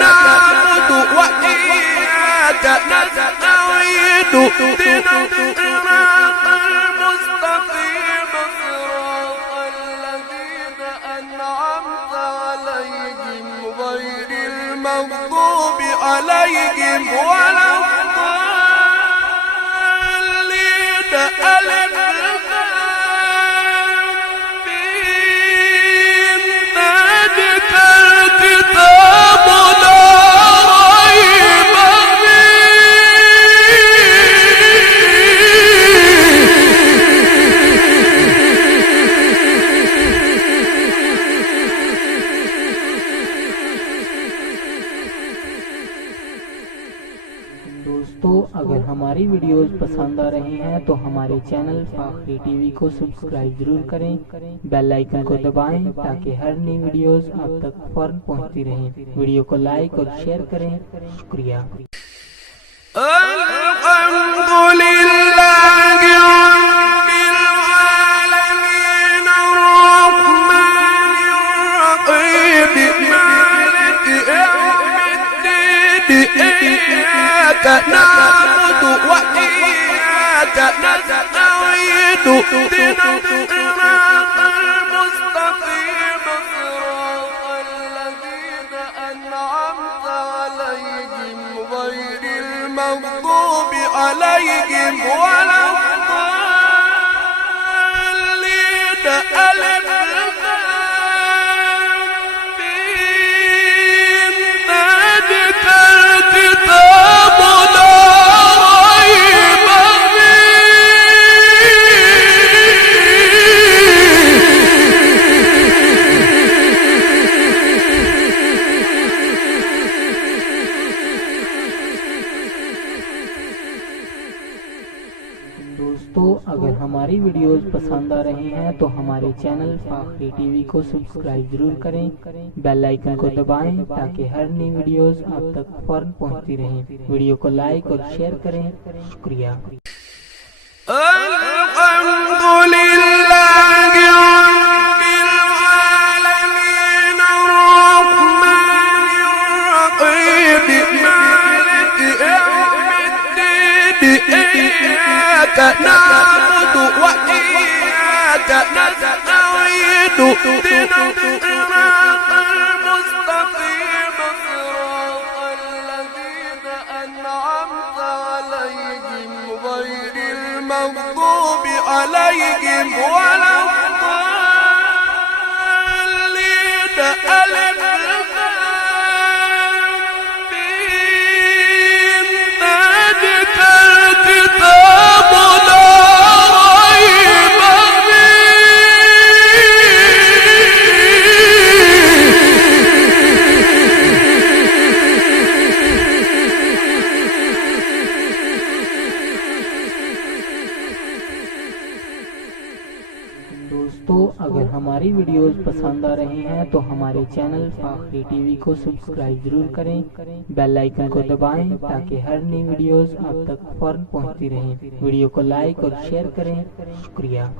نعبد وإياك نستعين اهدنا الصراط المستقيم صراط الذين أنعمت عليهم غير المغضوب عليهم ولا الضالين آمين. ذلك الكتاب لا ريب दोस्तों, अगर हमारी वीडियोस पसंद आ रही हैं तो हमारे चैनल फाखरी टीवी को सब्सक्राइब जरूर करें, बेल आइकन को दबाएं ताकि हर नई वीडियोस आप तक फौरन पहुंचती रहें। वीडियो को लाइक और शेयर करें। शुक्रिया। نعبد وإياك نستعين اهدنا الصراط المستقيم صراط الذين أنعمت عليهم غير المغضوب عليهم ولا الضالين آمين. ذلك الكتاب لا ريب दोस्तों, अगर हमारी वीडियोस पसंद आ रही हैं तो हमारे चैनल फाखरी टीवी को सब्सक्राइब जरूर करें, बेल आइकन को दबाएं ताकि हर नई वीडियोस आप तक फौरन पहुंचती रहें। वीडियो को लाइक और शेयर करें। शुक्रिया। نعبد وإياك نستعين اهدنا الصراط المستقيم صراط الذين أنعمت عليهم غير المغضوب عليهم ولا الضالين آمين. ذلك الكتاب لا ريب दोस्तों, अगर हमारी वीडियोस पसंद आ रही हैं तो हमारे चैनल फाखरी टीवी को सब्सक्राइब जरूर करें, बेल आइकन को दबाएं ताकि हर नई वीडियोस आप तक फौरन पहुंचती रहें। वीडियो को लाइक और शेयर करें। शुक्रिया।